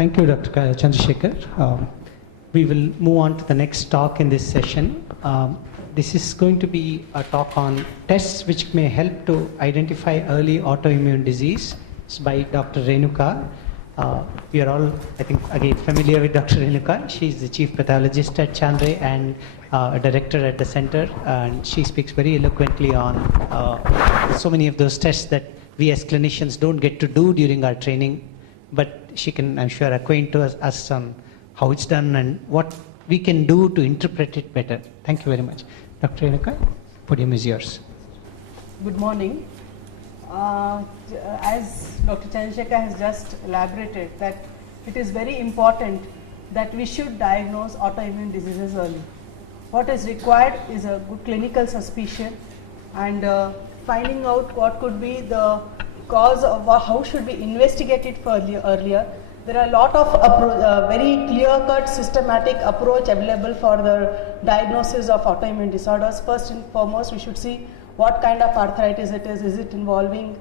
Thank you, Dr. Chandrasekhar. We will move on to the next talk in this session. This is going to be a talk on tests which may help to identify early autoimmune disease. It's by Dr. Renuka. We are all, I think, again familiar with Dr. Renuka. She's the chief pathologist at Chandray and a director at the center, and she speaks very eloquently on so many of those tests that we as clinicians don't get to do during our training, but she can, I'm sure, acquaint us on how it's done and what we can do to interpret it better. Thank you very much. Dr. Renuka, podium is yours. Good morning. As Dr. Chandrasekhar has just elaborated, that it is very important that we should diagnose autoimmune diseases early. What is required is a good clinical suspicion and finding out what could be the cause of how should we investigate it earlier. There are a lot of very clear-cut systematic approach available for the diagnosis of autoimmune disorders. First and foremost, we should see what kind of arthritis it is. Is it involving,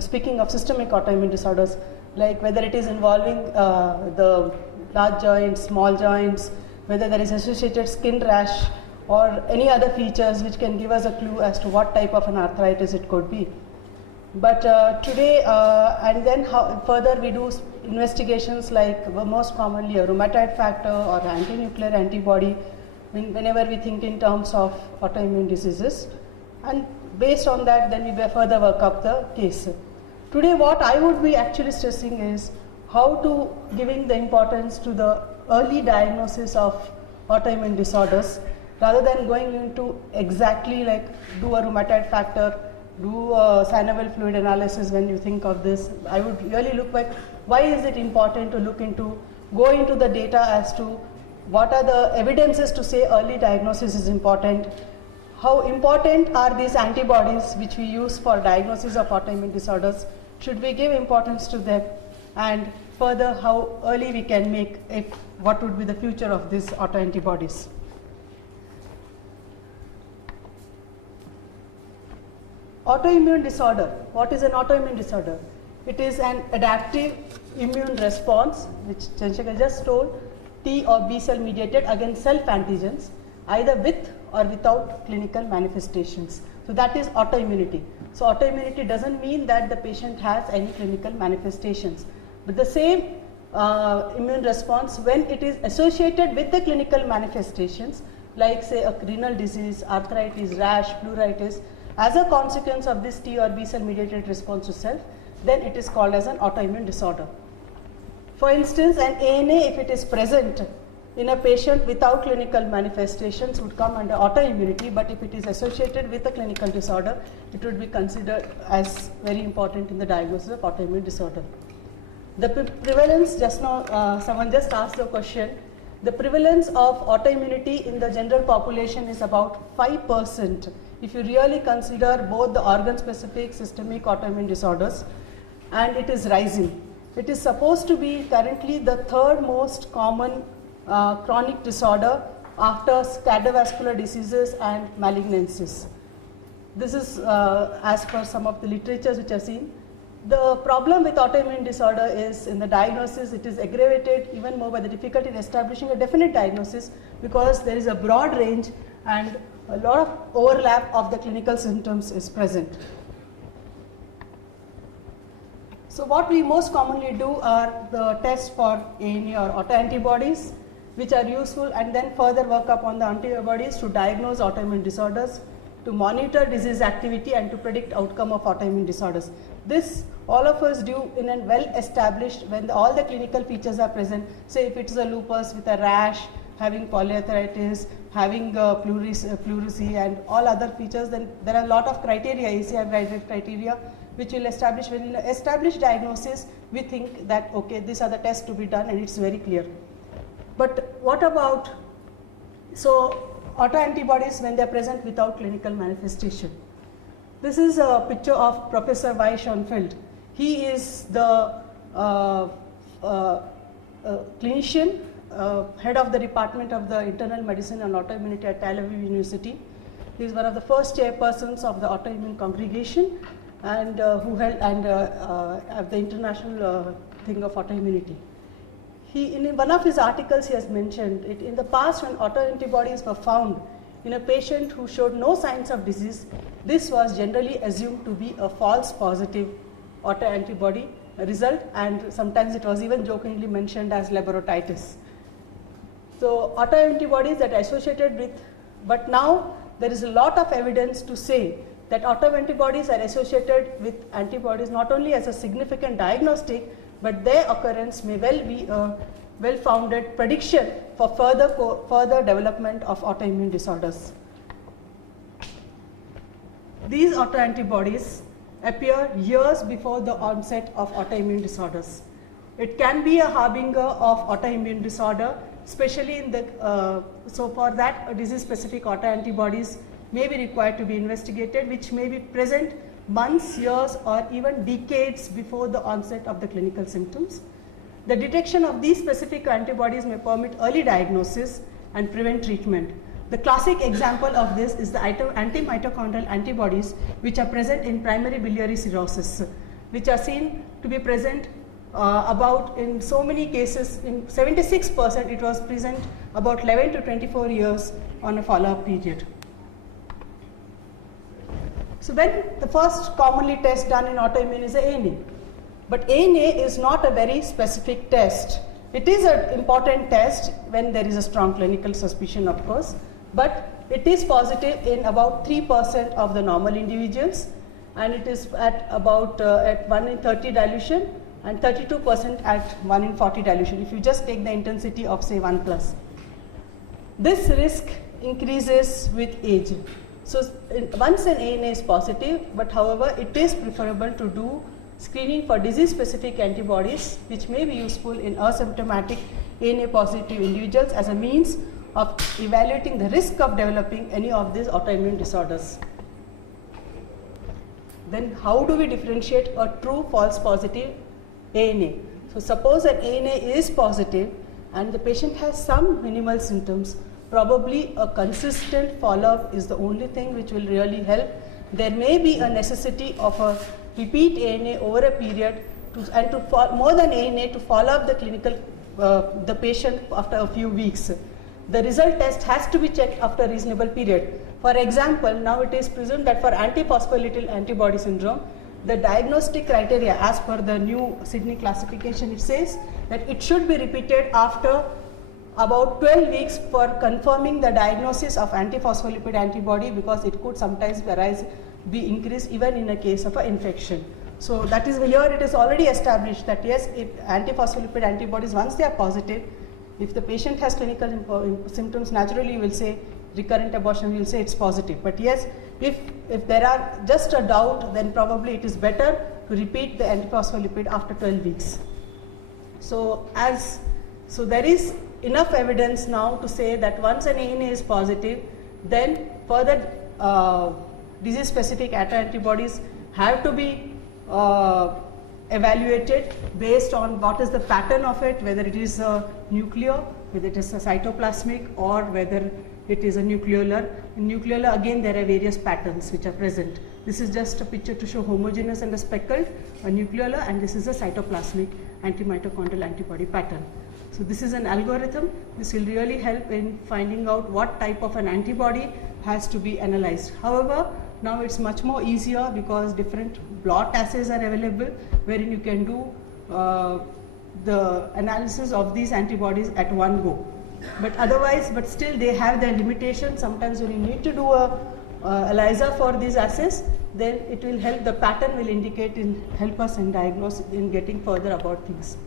speaking of systemic autoimmune disorders, like whether it is involving the large joints, small joints, whether there is associated skin rash or any other features which can give us a clue as to what type of an arthritis it could be. But today, and then further we do investigations like most commonly a rheumatoid factor or anti-nuclear antibody whenever we think in terms of autoimmune diseases. And based on that, then we further work up the case. Today what I would be actually stressing is how to giving the importance to the early diagnosis of autoimmune disorders rather than going into exactly like do a rheumatoid factor, do a synovial fluid analysis. When you think of this, I would really look like why is it important to look into, go into the data as to what are the evidences to say early diagnosis is important. How important are these antibodies which we use for diagnosis of autoimmune disorders? Should we give importance to them? And further, how early we can make it, what would be the future of these autoantibodies? Autoimmune disorder. What is an autoimmune disorder? It is an adaptive immune response, which Chandrasekhar just told, T or B cell mediated against self-antigens, either with or without clinical manifestations. So that is autoimmunity. So autoimmunity doesn't mean that the patient has any clinical manifestations, but the same immune response when it is associated with the clinical manifestations, like say a renal disease, arthritis, rash, pleuritis, as a consequence of this T or B cell mediated response to self, then it is called as an autoimmune disorder. For instance, an ANA, if it is present in a patient without clinical manifestations, would come under autoimmunity, but if it is associated with a clinical disorder, it would be considered as very important in the diagnosis of autoimmune disorder. The prevalence, just now someone just asked a question, the prevalence of autoimmunity in the general population is about 5%. If you really consider both the organ-specific systemic autoimmune disorders, and it is rising. It is supposed to be currently the third most common chronic disorder after cardiovascular diseases and malignancies. This is as per some of the literatures which I've seen. The problem with autoimmune disorder is in the diagnosis, it is aggravated even more by the difficulty in establishing a definite diagnosis because there is a broad range and a lot of overlap of the clinical symptoms is present. So what we most commonly do are the tests for ANA or autoantibodies, which are useful, and then further work up on the antibodies to diagnose autoimmune disorders, to monitor disease activity and to predict outcome of autoimmune disorders. This all of us do in a well established when all the clinical features are present. Say if it is a lupus with a rash, having polyarthritis, having pleurisy and all other features, then there are a lot of criteria, ACR criteria, which will establish, when in established diagnosis, we think that okay, these are the tests to be done and it's very clear. But what about, so autoantibodies when they are present without clinical manifestation. This is a picture of Professor Y. Schoenfeld. He is the clinician, head of the Department of the Internal Medicine and Autoimmunity at Tel Aviv University. He is one of the first chairpersons of the autoimmune congregation and who held and of the international thing of autoimmunity. in one of his articles, he has mentioned it. In the past, when autoantibodies were found in a patient who showed no signs of disease, this was generally assumed to be a false positive autoantibody result, and sometimes it was even jokingly mentioned as labyrinthitis. So autoantibodies that are associated with, but now there is a lot of evidence to say that autoantibodies are associated with antibodies not only as a significant diagnostic, but their occurrence may well be a well-founded prediction for further development of autoimmune disorders. These autoantibodies appear years before the onset of autoimmune disorders. It can be a harbinger of autoimmune disorder, especially in the, so for that disease-specific autoantibodies may be required to be investigated, which may be present months, years, or even decades before the onset of the clinical symptoms. The detection of these specific antibodies may permit early diagnosis and prevent treatment. The classic example of this is the anti-mitochondrial antibodies, which are present in primary biliary cirrhosis, which are seen to be present about in so many cases. In 76% it was present about 11 to 24 years on a follow-up period. So when the first commonly test done in autoimmune is ANA. But ANA is not a very specific test. It is an important test when there is a strong clinical suspicion, of course, but it is positive in about 3% of the normal individuals, and it is at about at 1 in 30 dilution and 32% at 1 in 40 dilution, if you just take the intensity of say 1+. This risk increases with age. So once an ANA is positive, but however it is preferable to do screening for disease-specific antibodies, which may be useful in asymptomatic ANA-positive individuals as a means of evaluating the risk of developing any of these autoimmune disorders. Then how do we differentiate a true false positive ANA? So suppose an ANA is positive and the patient has some minimal symptoms, probably a consistent follow-up is the only thing which will really help. There may be a necessity of a repeat ANA over a period more than ANA to follow up the clinical the patient after a few weeks. The result test has to be checked after a reasonable period. For example, now it is presumed that for antiphospholipid antibody syndrome, the diagnostic criteria as per the new Sydney classification, it says that it should be repeated after about 12 weeks for confirming the diagnosis of antiphospholipid antibody, because it could sometimes be increased even in a case of an infection. So that is here it is already established that yes, if antiphospholipid antibodies, once they are positive, if the patient has clinical symptoms, naturally you will say recurrent abortion, you will say it's positive. But yes, if there are just a doubt, then probably it is better to repeat the antiphospholipid after 12 weeks. So there is enough evidence now to say that once an ANA is positive, then further disease-specific autoantibodies have to be evaluated based on what is the pattern of it, whether it is a nuclear, whether it is a cytoplasmic, or whether it is a nucleolar. In nucleolar, again, there are various patterns which are present. This is just a picture to show homogeneous and a speckled, a nucleolar, and this is a cytoplasmic antimitochondrial antibody pattern. So this is an algorithm. This will really help in finding out what type of an antibody has to be analyzed. However, now it's much more easier because different blot assays are available wherein you can do the analysis of these antibodies at one go. But still they have their limitations. Sometimes when you need to do a ELISA for these assays, then it will help, the pattern will indicate help us in diagnosing, in getting further about things.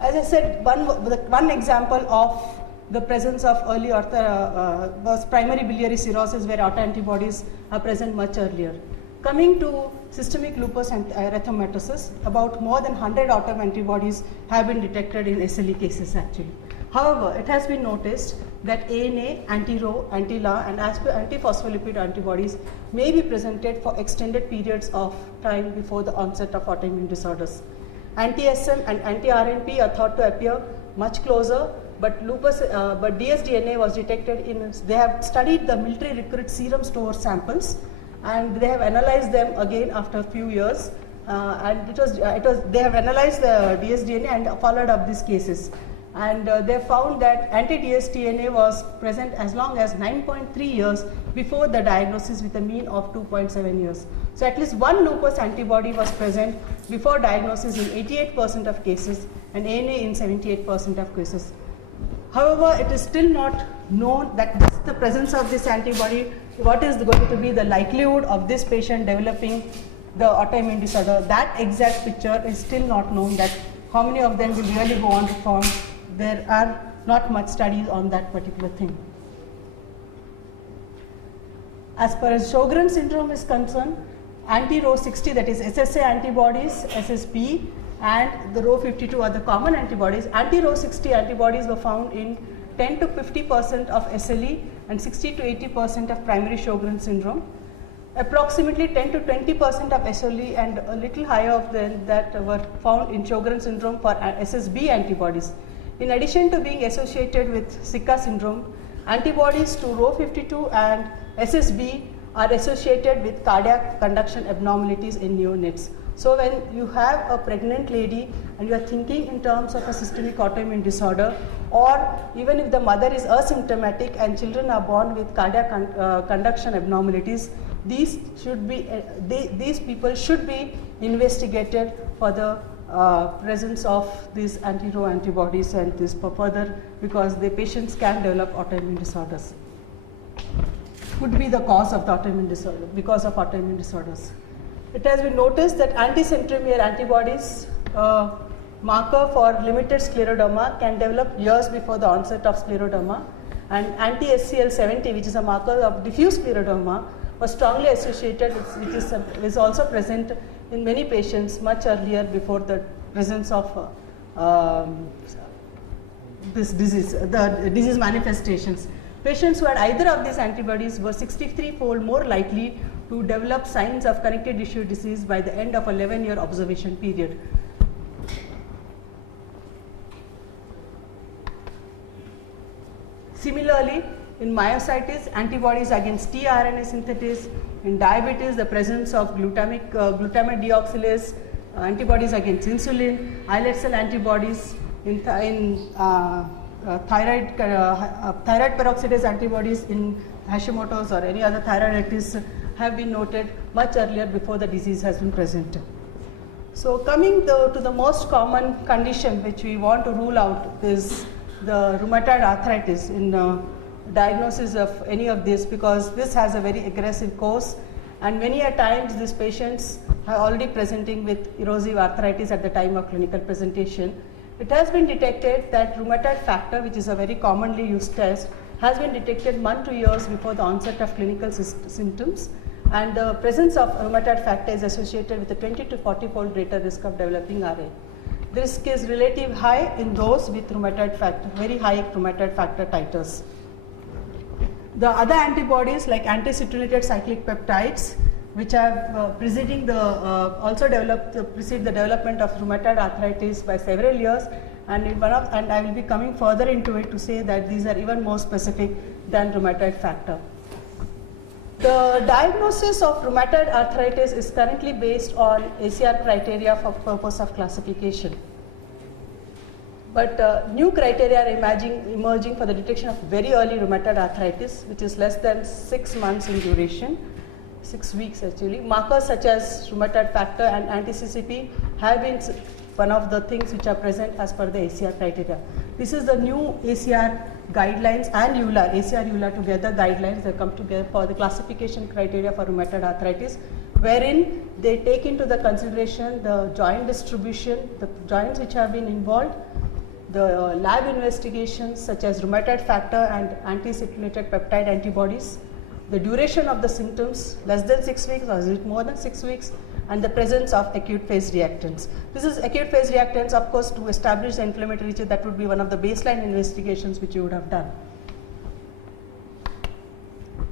As I said, one example of the presence of early was primary biliary cirrhosis, where autoantibodies are present much earlier. Coming to systemic lupus and erythematosus, about more than 100 autoantibodies have been detected in SLE cases actually. However, it has been noticed that ANA, anti-Rho, anti-La and antiphospholipid antibodies may be presented for extended periods of time before the onset of autoimmune disorders. Anti-SM and anti-RNP are thought to appear much closer, but dsDNA was detected they have studied the military recruit serum store samples and they have analyzed them again after a few years, and they have analyzed the dsDNA and followed up these cases, and they found that anti-dsDNA was present as long as 9.3 years before the diagnosis, with a mean of 2.7 years. So at least one lupus antibody was present before diagnosis in 88% of cases and ANA in 78% of cases. However, it is still not known that the presence of this antibody, what is going to be the likelihood of this patient developing the autoimmune disorder. That exact picture is still not known, that how many of them will really go on to form. There are not much studies on that particular thing. As far as Sjogren's syndrome is concerned, anti-Rho60, that is SSA antibodies, SSB, and the Rho52 are the common antibodies. Anti-Rho60 antibodies were found in 10 to 50% of SLE and 60 to 80% of primary Sjogren's syndrome. Approximately 10 to 20% of SLE and a little higher than that were found in Sjogren's syndrome for SSB antibodies. In addition to being associated with Zika syndrome, antibodies to Rho52 and SSB are associated with cardiac conduction abnormalities in neonates. So when you have a pregnant lady and you are thinking in terms of a systemic autoimmune disorder, or even if the mother is asymptomatic and children are born with cardiac conduction abnormalities, these people should be investigated for the presence of these anti-Rho antibodies and this further, because the patients can develop autoimmune disorders. Could be the cause of the autoimmune disorder, because of autoimmune disorders. It has been noticed that anti-centromere antibodies, marker for limited scleroderma, can develop years before the onset of scleroderma, and anti-SCL70, which is a marker of diffuse scleroderma, was strongly associated with, is also present in many patients much earlier before the presence of this disease, the disease manifestations. Patients who had either of these antibodies were 63-fold more likely to develop signs of connective tissue disease by the end of a 11-year observation period. Similarly, in myositis, antibodies against tRNA synthetase. In diabetes, the presence of glutamate deoxylase, antibodies against insulin, islet cell antibodies. In thyroid peroxidase antibodies in Hashimoto's or any other thyroiditis have been noted much earlier before the disease has been present. So coming to the most common condition which we want to rule out is the rheumatoid arthritis in diagnosis of any of this, because this has a very aggressive course, and many a times these patients are already presenting with erosive arthritis at the time of clinical presentation. It has been detected that rheumatoid factor, which is a very commonly used test, has been detected 1 to 2 years before the onset of clinical symptoms, and the presence of rheumatoid factor is associated with a 20 to 40-fold greater risk of developing RA. The risk is relatively high in those with rheumatoid factor, very high rheumatoid factor titers. The other antibodies like anti-citrullinated cyclic peptides, which have precede the development of rheumatoid arthritis by several years, and I will be coming further into it to say that these are even more specific than rheumatoid factor. The diagnosis of rheumatoid arthritis is currently based on ACR criteria for purpose of classification. But new criteria are emerging for the detection of very early rheumatoid arthritis, which is less than 6 months in duration, 6 weeks actually. Markers such as rheumatoid factor and anti-CCP have been one of the things which are present as per the ACR criteria. This is the new ACR guidelines and EULAR, ACR EULAR together guidelines that come together for the classification criteria for rheumatoid arthritis, wherein they take into the consideration the joint distribution, the joints which have been involved, the lab investigations such as rheumatoid factor and anti-citrullinated peptide antibodies, the duration of the symptoms, less than 6 weeks or is it more than 6 weeks, and the presence of acute phase reactants. This is acute phase reactants, of course, to establish the inflammatory state. That would be one of the baseline investigations which you would have done.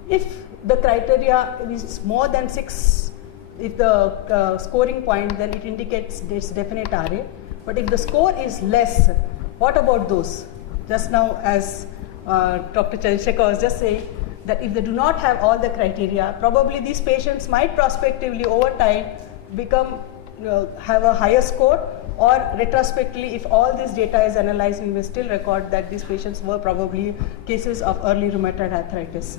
If the criteria is more than 6, if the scoring point, then it indicates it's definite RA. But if the score is less, what about those? Just now, as Dr. Chandrasekhar was just saying, that if they do not have all the criteria, probably these patients might prospectively over time become have a higher score, or retrospectively, if all this data is analyzed, we may still record that these patients were probably cases of early rheumatoid arthritis.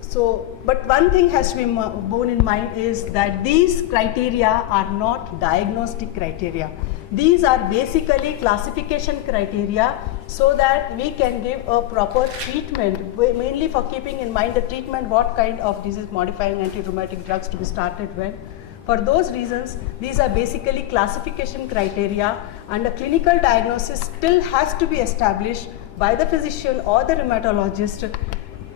So, but one thing has to be borne in mind is that these criteria are not diagnostic criteria. These are basically classification criteria so that we can give a proper treatment, mainly for keeping in mind the treatment, what kind of disease modifying anti-rheumatic drugs to be started when. For those reasons, these are basically classification criteria, and a clinical diagnosis still has to be established by the physician or the rheumatologist,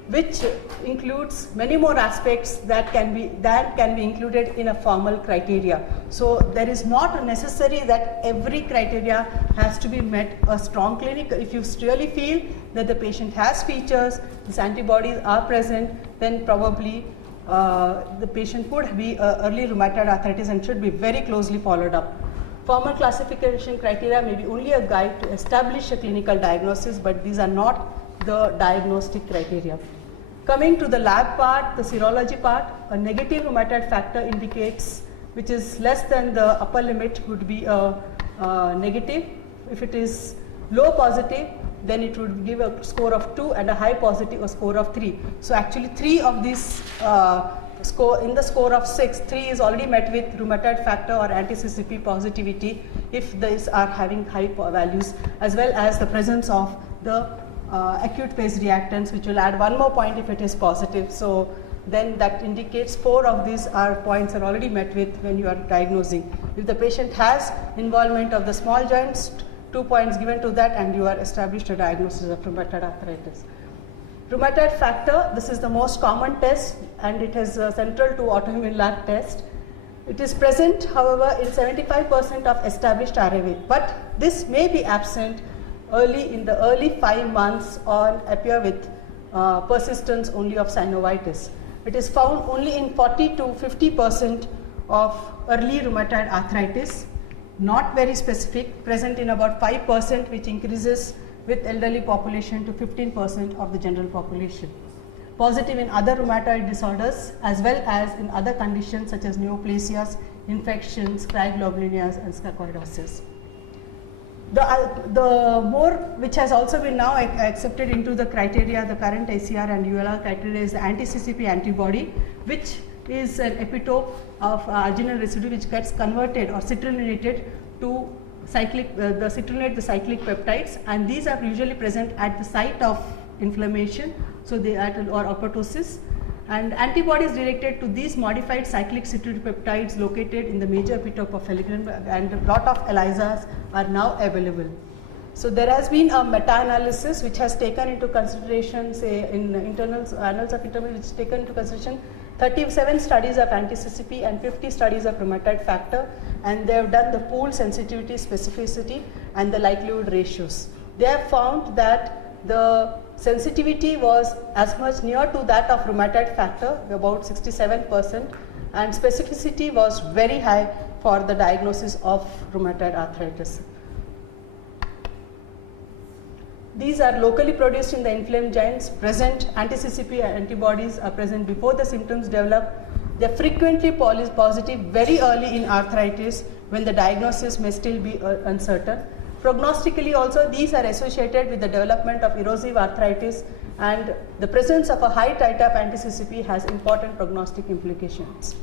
which includes many more aspects that can be included in a formal criteria. So there is not necessary that every criteria has to be met. A strong clinical, if you really feel that the patient has features, these antibodies are present, then probably the patient could be early rheumatoid arthritis and should be very closely followed up. Formal classification criteria may be only a guide to establish a clinical diagnosis, but these are not the diagnostic criteria. Coming to the lab part, the serology part, a negative rheumatoid factor indicates, which is less than the upper limit, would be a negative. If it is low positive, then it would give a score of 2, and a high positive a score of 3. So actually 3 of these score, in the score of 6, 3 is already met with rheumatoid factor or anti-CCP positivity if these are having high values, as well as the presence of the acute phase reactants, which will add one more point if it is positive. So then that indicates 4 of these points are already met with when you are diagnosing. If the patient has involvement of the small joints, 2 points given to that, and you are established a diagnosis of rheumatoid arthritis. Rheumatoid factor, this is the most common test, and it is central to autoimmune lab test. It is present, however, in 75% of established RAV, but this may be absent in the early 5 months, or appear with persistence only of synovitis. It is found only in 40 to 50% of early rheumatoid arthritis, not very specific, present in about 5%, which increases with elderly population to 15% of the general population. Positive in other rheumatoid disorders, as well as in other conditions such as neoplasias, infections, cryoglobulinemia, and sarcoidosis. The more, which has also been now accepted into the criteria, the current ACR and ULR criteria, is the anti-CCP antibody, which is an epitope of arginine residue which gets converted or citrulinated to citronate the cyclic peptides, and these are usually present at the site of inflammation, so they are or apoptosis, and antibodies directed to these modified cyclic citrulate peptides located in the major epitope of Felgren, and a lot of ELISAs are now available. So there has been a meta-analysis which has taken into consideration, say in Annals of Intermediate, which has taken into consideration 37 studies of anti-CCP and 50 studies of rheumatoid factor, and they have done the pool sensitivity, specificity, and the likelihood ratios. They have found that the sensitivity was as much near to that of rheumatoid factor, about 67%, and specificity was very high for the diagnosis of rheumatoid arthritis. These are locally produced in the inflamed joints. Present anti-CCP antibodies are present before the symptoms develop. They are frequently positive very early in arthritis, when the diagnosis may still be uncertain. Prognostically also, these are associated with the development of erosive arthritis, and the presence of a high titer of anti-CCP has important prognostic implications.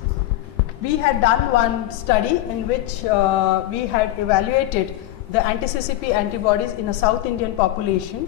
We had done one study in which we had evaluated the anti-CCP antibodies in a South Indian population,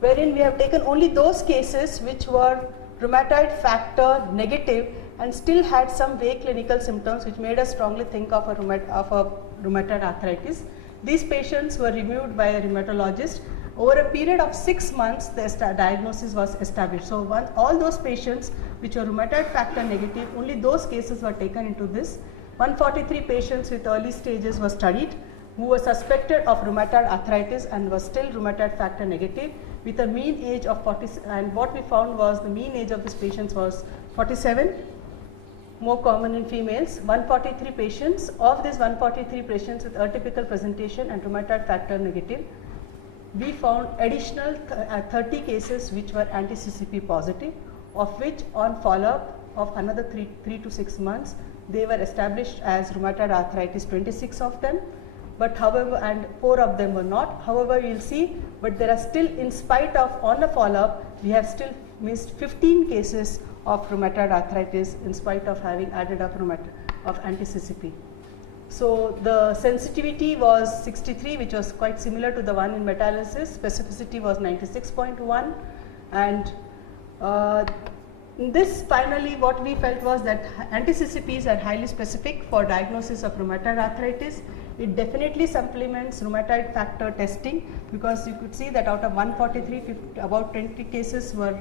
wherein we have taken only those cases which were rheumatoid factor negative and still had some vague clinical symptoms, which made us strongly think of a rheumatoid arthritis. These patients were reviewed by a rheumatologist. Over a period of 6 months, the diagnosis was established. So once all those patients which were rheumatoid factor negative, only those cases were taken into this. 143 patients with early stages were studied, who were suspected of rheumatoid arthritis and was still rheumatoid factor negative, with a mean age of 40, and what we found was the mean age of these patients was 47, more common in females. 143 patients, of these 143 patients with atypical presentation and rheumatoid factor negative, we found additional 30 cases which were anti-CCP positive, of which on follow-up of another 3 to 6 months, they were established as rheumatoid arthritis, 26 of them, but however, and 4 of them were not. However, you will see, but there are still, in spite of, on the follow-up, we have still missed 15 cases of rheumatoid arthritis in spite of having added up of anti-CCP. So the sensitivity was 63, which was quite similar to the one in meta-analysis. Specificity was 96.1, and this finally what we felt was that anti-CCPs are highly specific for diagnosis of rheumatoid arthritis. It definitely supplements rheumatoid factor testing, because you could see that out of 143, about 20 cases were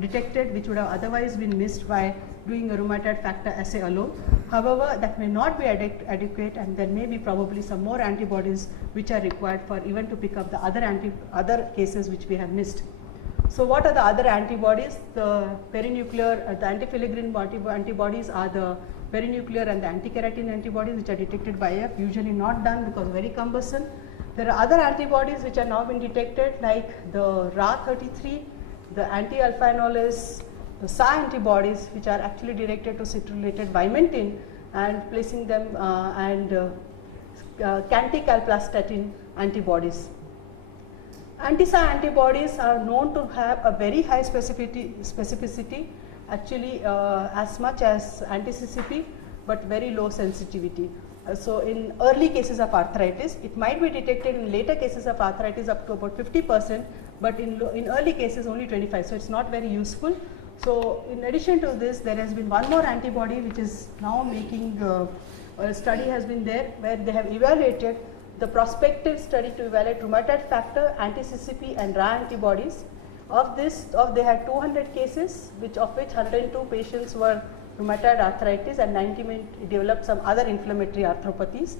detected, which would have otherwise been missed by doing a rheumatoid factor assay alone. However, that may not be adequate, and there may be probably some more antibodies which are required for even to pick up the other cases which we have missed. So what are the other antibodies? The perinuclear, the antifiligrin antibodies are the perinuclear and the anti-keratin antibodies which are detected by IF, usually not done because very cumbersome. There are other antibodies which are now been detected, like the Ra33, the anti-alpha-anolis, the Sa antibodies, which are actually directed to citrulated vimentin, and placing them canticalplastatin antibodies. Anti-Sa antibodies are known to have a very high specificity, actually as much as anti-CCP, but very low sensitivity. So in early cases of arthritis, it might be detected in later cases of arthritis up to about 50%, but in early cases only 25%, so it's not very useful. So in addition to this, there has been one more antibody which is now making, a study has been there where they have evaluated the prospective study to evaluate rheumatoid factor, anti-CCP and Ra antibodies. Of this, they had 200 cases, of which 102 patients were rheumatoid arthritis and 90 developed some other inflammatory arthropathies.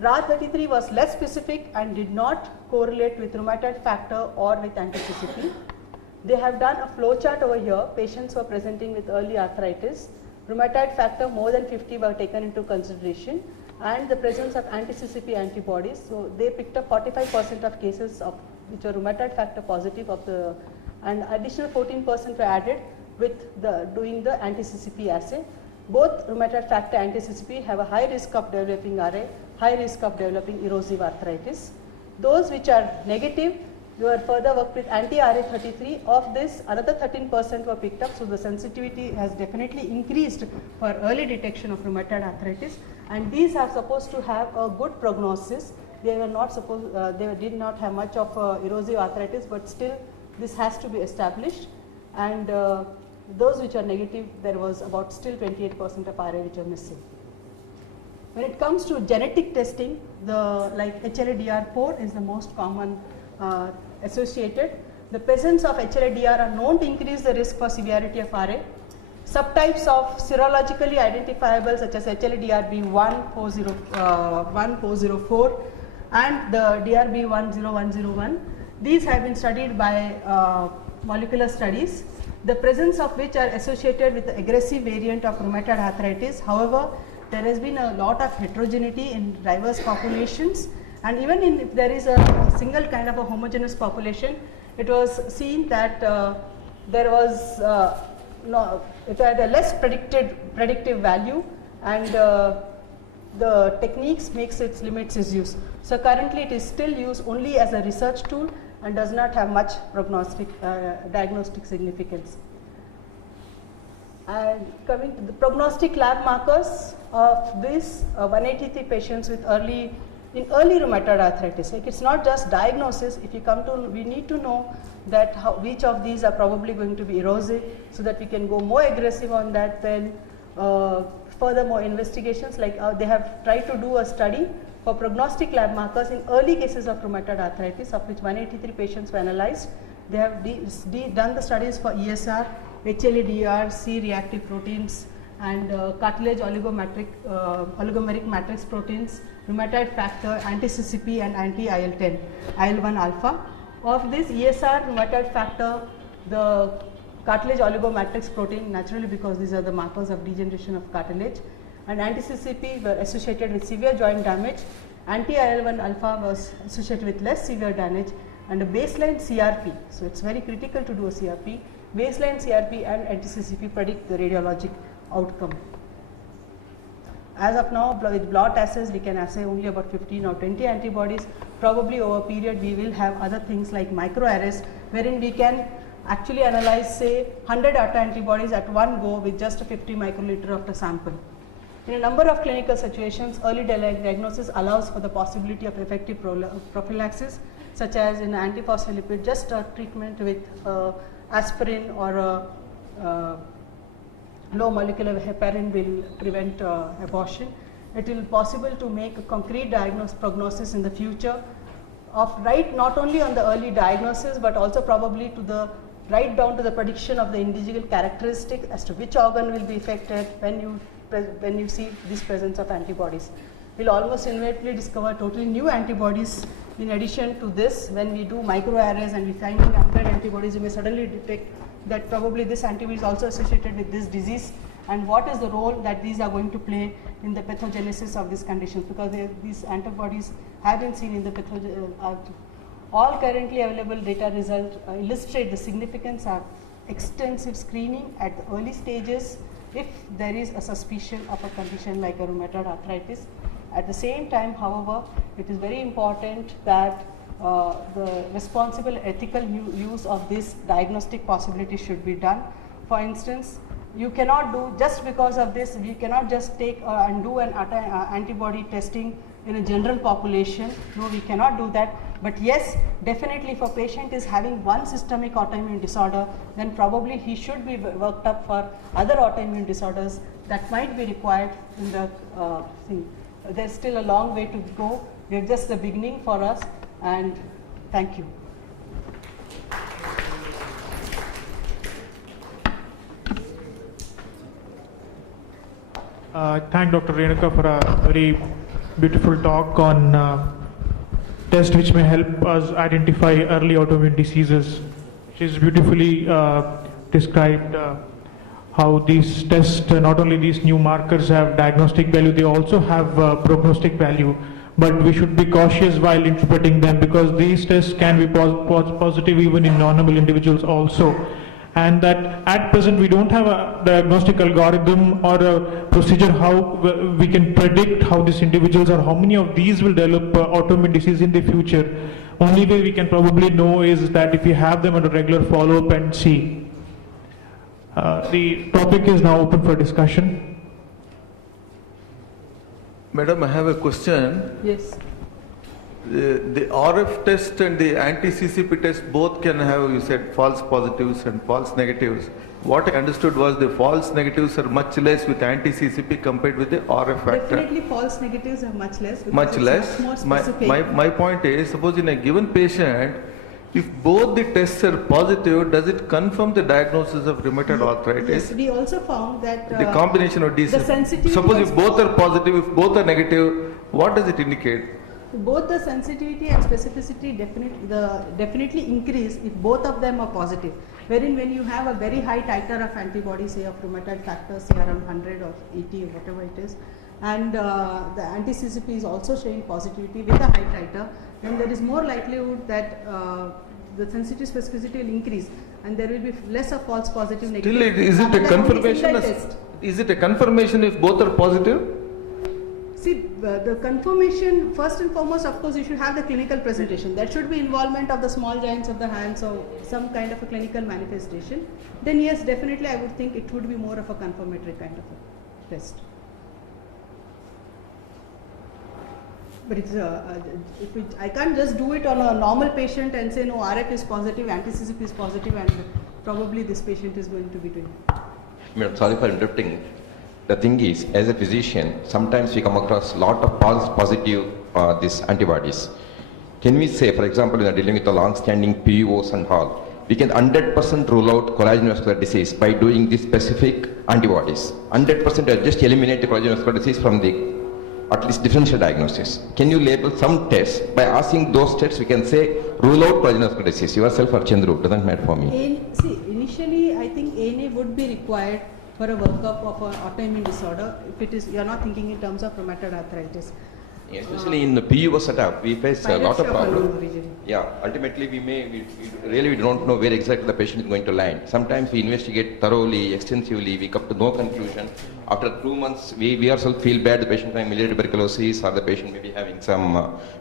Ra33 was less specific and did not correlate with rheumatoid factor or with anti-CCP. They have done a flow chart over here. Patients were presenting with early arthritis. Rheumatoid factor more than 50 were taken into consideration, and the presence of anti-CCP antibodies. So they picked up 45% of cases of which were rheumatoid factor positive and additional 14% were added with doing the anti-CCP assay. Both rheumatoid factor and anti-CCP have a high risk of developing RA, high risk of developing erosive arthritis. Those which are negative, they were further worked with anti-RA33. Of this, another 13% were picked up, so the sensitivity has definitely increased for early detection of rheumatoid arthritis, and these are supposed to have a good prognosis. They were not supposed, they did not have much of erosive arthritis, but still this has to be established, and those which are negative, there was about still 28% of RA which are missing. When it comes to genetic testing, like HLA-DR4 is the most common associated. The presence of HLA-DR are known to increase the risk for severity of RA. Subtypes of serologically identifiable such as HLA-DRB1, 404 and the DRB10101, these have been studied by molecular studies, the presence of which are associated with the aggressive variant of rheumatoid arthritis. However, there has been a lot of heterogeneity in diverse populations, and even if there is a single kind of a homogeneous population, it was seen that there was it had a less predictive value, and the techniques makes its limits its use. So currently it is still used only as a research tool and does not have much prognostic diagnostic significance. And coming to the prognostic lab markers of these 183 patients with early rheumatoid arthritis, like it's not just diagnosis. If you come to, we need to know that which of these are probably going to be erosive, so that we can go more aggressive on that. Then furthermore investigations, like they have tried to do a study for prognostic lab markers in early cases of rheumatoid arthritis, of which 183 patients were analyzed. They have done the studies for ESR, HLA-DR, C-reactive proteins, and cartilage oligomeric matrix proteins, rheumatoid factor, anti-CCP and anti-IL-10, IL-1 alpha. Of this ESR, rheumatoid factor, the cartilage oligomatrix protein, naturally because these are the markers of degeneration of cartilage, and anti-CCP were associated with severe joint damage, anti-IL-1 alpha was associated with less severe damage, and a baseline CRP. So it's very critical to do a CRP. Baseline CRP and anti-CCP predict the radiologic outcome. As of now, with blot assays, we can assay only about 15 or 20 antibodies. Probably over a period, we will have other things like microarrays, wherein we can actually analyze, say, 100 autoantibodies at one go with just a 50 microliter of the sample. In a number of clinical situations, early diagnosis allows for the possibility of effective prophylaxis, such as in antiphospholipid, just a treatment with aspirin or a low molecular heparin will prevent abortion. It will be possible to make a concrete prognosis in the future of not only on the early diagnosis, but also probably to the right down to the prediction of the individual characteristic as to which organ will be affected when you see this presence of antibodies. We'll almost inevitably discover totally new antibodies. In addition to this, when we do microarrays and we find 100 antibodies, you may suddenly detect that probably this antibody is also associated with this disease, and what is the role that these are going to play in the pathogenesis of these conditions, because these antibodies have been seen in the all currently available data results illustrate the significance of extensive screening at the early stages if there is a suspicion of a condition like a rheumatoid arthritis. At the same time, however, it is very important that the responsible ethical use of this diagnostic possibility should be done. For instance, you cannot do, just because of this, we cannot just take and do an antibody testing in a general population. No, we cannot do that. But yes, definitely if a patient is having one systemic autoimmune disorder, then probably he should be worked up for other autoimmune disorders that might be required in the thing. There's still a long way to go. We're just the beginning for us, and thank you. Thank Dr. Renuka for a very beautiful talk on tests which may help us identify early autoimmune diseases. She's beautifully described how these tests, not only these new markers have diagnostic value, they also have prognostic value. But we should be cautious while interpreting them, because these tests can be positive even in non-normal individuals also. And that at present we don't have a diagnostic algorithm or a procedure how we can predict how these individuals or how many of these will develop autoimmune disease in the future. Only way we can probably know is that if we have them under regular follow-up and see. The topic is now open for discussion. Madam, I have a question. Yes. The RF test and the anti-CCP test both can have, you said, false positives and false negatives. What I understood was the false negatives are much less with anti-CCP compared with the RF factor. Definitely false negatives are much less. Much less. Much more specific. My point is, suppose in a given patient, if both the tests are positive, does it confirm the diagnosis of rheumatoid arthritis? Yes, we also found that The combination of these. the sensitivity. Suppose if both are positive, if both are negative, what does it indicate? Both the sensitivity and specificity definitely increase if both of them are positive. Wherein when you have a very high titer of antibody, say of rheumatoid factor, say around 100 or 80 or whatever it is, and the anti-CCP is also showing positivity with a high titer, then there is more likelihood that the sensitivity specificity will increase, and there will be less of false positive negative. Still, is it a confirmation? Is it a confirmation if both are positive? See, the confirmation, first and foremost, of course, you should have the clinical presentation. There should be involvement of the small giants of the hands or some kind of a clinical manifestation. Then yes, definitely I would think it would be more of a confirmatory kind of a test. But it's, I can't just do it on a normal patient and say no, RF is positive, anti-CCP is positive, and probably this patient is going to be doing. Madam, sorry for interrupting. The thing is, as a physician, sometimes we come across a lot of positive these antibodies. Can we say, for example, we are dealing with the long-standing PUOs and all, we can 100% rule out collagen vascular disease by doing these specific antibodies. 100% just eliminate the collagen vascular disease from the at least differential diagnosis. Can you label some tests? By asking those tests, we can say rule out collagen vascular disease. Yourself or Chandru, doesn't matter for me. See, initially I think ANA would be required for a workup of an autoimmune disorder if it is, you are not thinking in terms of rheumatoid arthritis. Especially in the PUO setup, we face a lot of Piracy of unknown problems. origin. Yeah, ultimately we don't know where exactly the patient is going to land. Sometimes we investigate thoroughly, extensively, we come to no conclusion. After 2 months, we ourselves feel bad, the patient having miliary tuberculosis, or the patient may be having some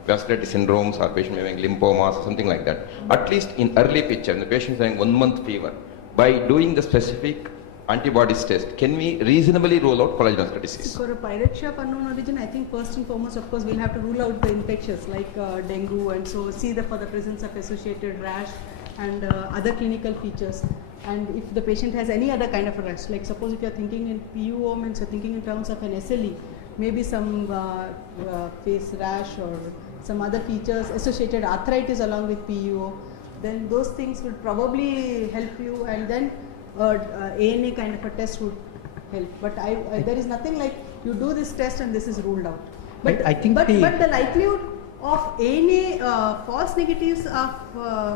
vascularity syndromes, or patient may be having lymphomas, or something like that. At least in early picture, the patient is having 1 month fever. By doing the specific antibodies test, can we reasonably rule out cholagenous disease? For a piracy of unknown origin, I think first and foremost, of course, we'll have to rule out the infectious like dengue, and so see for the presence of associated rash and other clinical features. And if the patient has any other kind of a rash, like suppose if you're thinking in PUO, means you're thinking in terms of an SLE, maybe some face rash or some other features, associated arthritis along with PUO, then those things would probably help you, and then ANA kind of a test would help. But there is nothing like you do this test and this is ruled out. But I think but the likelihood of ANA false negatives of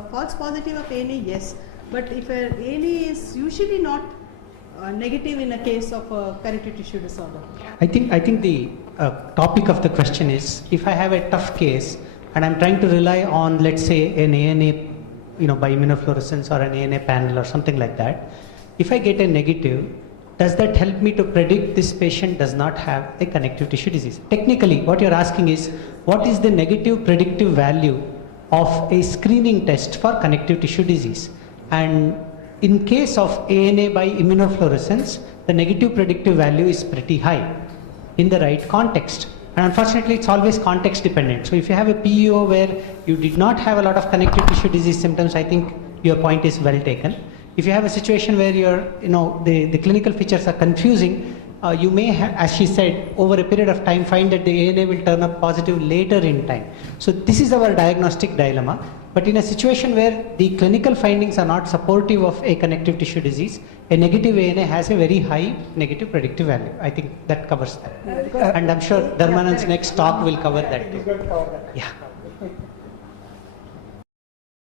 false positive of ANA, yes. But if an ANA is usually not negative in a case of a connective tissue disorder. I think the topic of the question is, if I have a tough case and I'm trying to rely on, let's say, an ANA, by immunofluorescence or an ANA panel or something like that, if I get a negative, does that help me to predict this patient does not have a connective tissue disease? Technically, what you're asking is, what is the negative predictive value of a screening test for connective tissue disease? And in case of ANA by immunofluorescence, the negative predictive value is pretty high in the right context. And unfortunately, it's always context dependent. So if you have a PEO where you did not have a lot of connective tissue disease symptoms, I think your point is well taken. If you have a situation where the clinical features are confusing, you may have, as she said, over a period of time find that the ANA will turn up positive later in time. So this is our diagnostic dilemma. But in a situation where the clinical findings are not supportive of a connective tissue disease, a negative ANA has a very high negative predictive value. I think that covers that. And I'm sure Dharmanand's next talk will cover that too. Yeah.